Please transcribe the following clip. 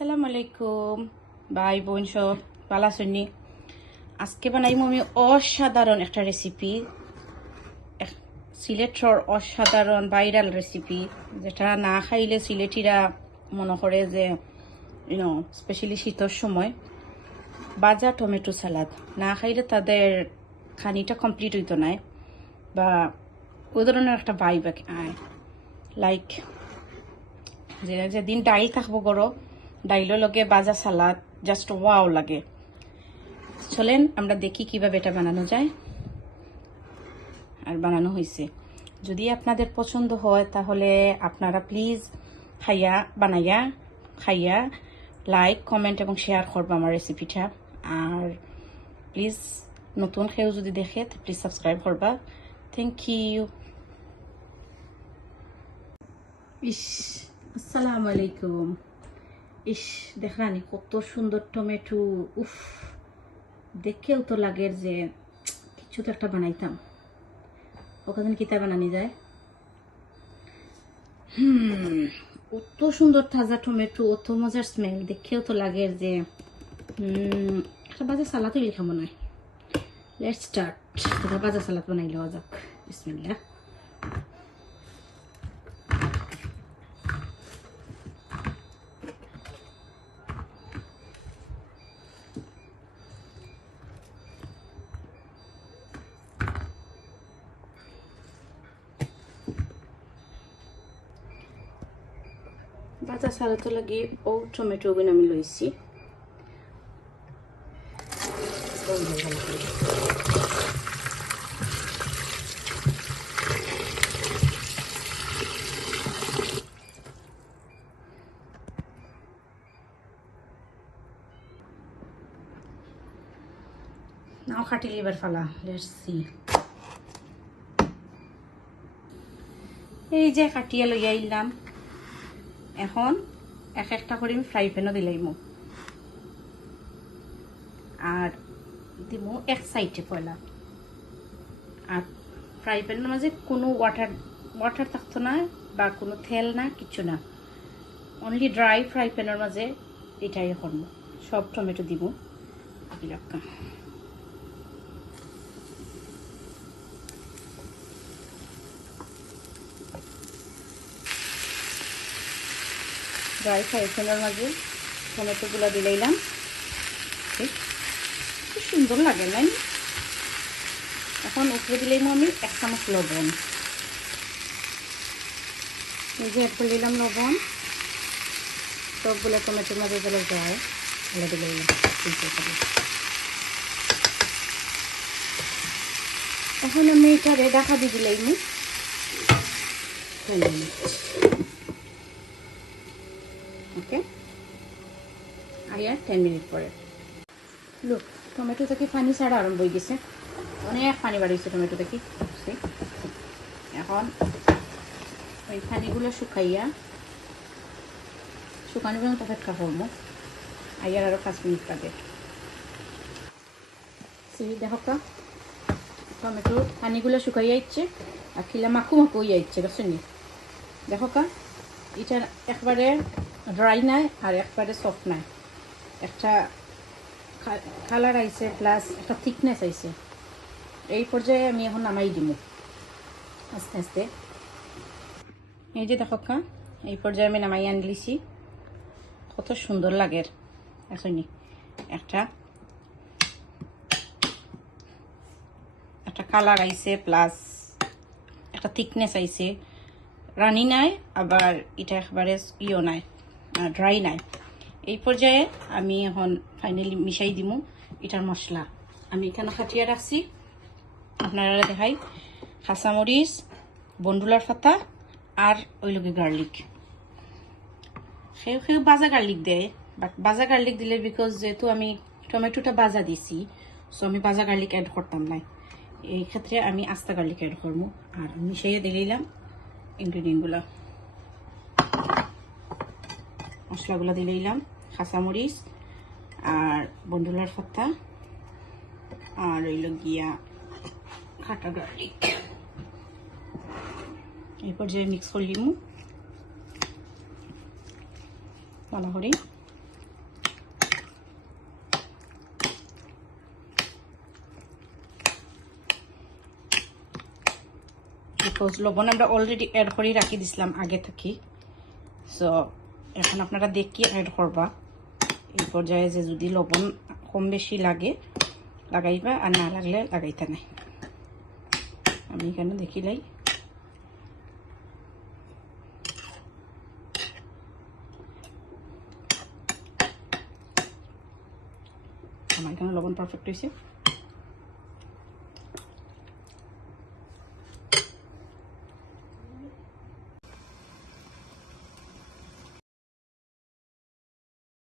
আসসালামু আলাইকুম ভাই বোন সব ভালো আছেন? আজকে বানাইমু আমি অসাধারণ একটা রেসিপি, সিলেটর অসাধারণ ভাইরাল রেসিপি, যেটা না খাইলে সিলেটিরা মনে করে যে স্পেশালি শীতের সময় বাজা টমেটো সালাদ না খাইলে তাদের খানিটা কমপ্লিট হইতো না, বা ওই ধরনের একটা ভাইব আয়। লাইক যেদিন ডাইল থাকবো গরো, ডাইলের লগে বাজা সালাদ জাস্ট ওয়াও লাগে। চলেন আমরা দেখি কিভাবে এটা বানানো যায় আর বানানো হয়েছে। যদি আপনাদের পছন্দ হয় তাহলে আপনারা প্লিজ খাইয়া লাইক কমেন্ট এবং শেয়ার করবো আমার রেসিপিটা। আর প্লিজ নতুন কেউ যদি দেখে প্লিজ সাবস্ক্রাইব করবা। Thank you. আসসালামু আলাইকুম। দেখলানি কত সুন্দর টমেটো, উফ দেখেও তো লাগে যে কিছু তো একটা বানাইতাম। ওখানে কিতা বানানি যায়। অত সুন্দর তাজা টমেটো, অত মজার স্মেল, দেখেও তো লাগে যে একটা বাজা সালাদ তৈরি খাবো না। Let's start. বাজা সালাদ বানাই লওয়া যাক। বিসমিল্লাহ। বাজা সালাদ লাগে ও টমেটো গুলো আমি লইছি। নাও খাটি লিভার ফালা। Let's see. এই যে কাটিয়া লইয়া আইলাম, এখন এক একটা করে আমি ফ্রাই প্যানও দিলাইমু আর দিমু এক সাইডে পয়লা। আর ফ্রাই প্যানের মাঝে কোনো ওয়াটার থাকতো না বা কোনো তেল না, কিছু না, অনলি ড্রাই ফ্রাই প্যানের মাঝে এটাই করবো। সব টমেটো দিব এরকম। ড্রাই ফ্রাই প্যানের মাঝে টমেটোগুলো দিলাইলাম। খুব সুন্দর লাগে নাই? এখন উপরে দিলাম আমি 1 চামচ লবণ। এই যে এরপর দিলাম লবণ। সবগুলো টমেটোর মাঝে দিলে যায় ভালো দিলাম। এখন আমি এটারে ঢাকা দিয়ে দিলাম 10 মিনিট। ওকে, আইয়া 10 মিনিট পরে লোক টমেটো থেকে পানি ছাড়া আরম্ভ হয়ে গেছে, অনেক পানি বাড়িয়েছে টমেটো থেকে। এখন ওই পানিগুলো শুকানো পর্যন্ত অপেক্ষা করবো। আইয়ার আরও 5 মিনিট লাগে। দেখো টমেটো পানিগুলো শুকাইয়া ইচ্ছে আর খিলা মাখু হইয়া ইচ্ছে। বুঝছেন? দেখো এটা একবারে ড্রাই নাই আর একবারে সফট নাই, একটা কালার আইছে প্লাস একটা থিকনেস আইছে। এই পর্যায়ে আমি এখন নামাই দিব আস্তে আস্তে। এই যে দেখো এই পর্যায়ে আমি নামাই আনলিছি। কত সুন্দর লাগে এখনই। একটা কালার আইছে প্লাস একটা থিকনেস আইছে। রানি নাই আবার এটা একবারে ইও নাই, ড্রাই নাই। এই পর্যায়ে আমি এখন ফাইনালি মিশাই দিব এটার মশলা। আমি এখানে খাটিয়ে রাখছি, আপনারা দেখাই। কাঁচামরিচ, বন্ডুলার পাতা আর ওই লগে গার্লিক। সেও বাজা গার্লিক দেয়, বাট বাজা গার্লিক দিলে বিকজ যেহেতু আমি টমেটোটা বাজা দিছি, সো আমি বাজা গার্লিক অ্যাড করতাম না। এই ক্ষেত্রে আমি আস্তা গার্লিক অ্যাড করবো। আর মিশাইয়ে দিলাম ইনগ্রিডিয়েন্টগুলো, মশলাগুলো দিলাম। কাঁচামরিচ আর বন্ডুলার পাতা আর ওইল গিয়া কাটা গার্লিক। এই পর্যায়ে মিক্স করলিম ভালো করে। বিকজ লবণ আমরা অলরেডি অ্যাড করে রাখি দিছিলাম আগে থেকে। সো এখন আপনারা দেখি অ্যাড করবা এই পর্যায়ে, যে যদি লবণ কম বেশি লাগে লাগাইবা, আর না লাগলে লাগাইতে নাই। আমি এখানে দেখিলাই আমার এখানে লবণ পারফেক্ট হয়েছে।